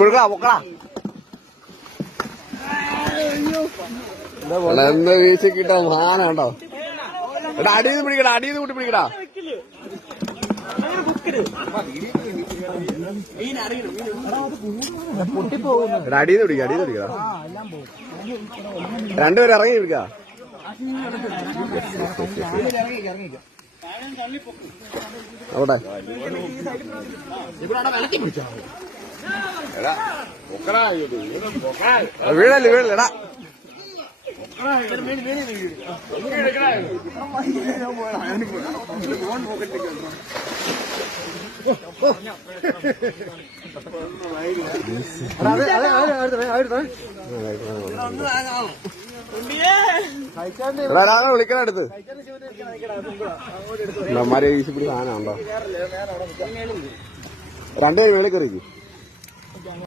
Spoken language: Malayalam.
പുഴുക്കടാ പൊക്കടാ എടാ, എന്താ വീശി കിട്ടാ. മാന ഉണ്ടോ എടാ അടിയിൽ പിടിക്കടാ അടിയിൽ കൂട്ടി പിടിക്കടാ. എടാ അടിയിൽ പിടിക്ക അടിയിൽ പിടിക്കടാ. രണ്ടുപേരും ഇറങ്ങി പിടിക്കാ. അവിടെ. വീഴല്ലേ എടാ എടാ. രാധ വിളിക്കണ അടുത്ത്. നമ്മാരെ വീശിപ്പിടി സാധനം ഉണ്ടോ? രണ്ടുപേരും വേളി കയറിക്കും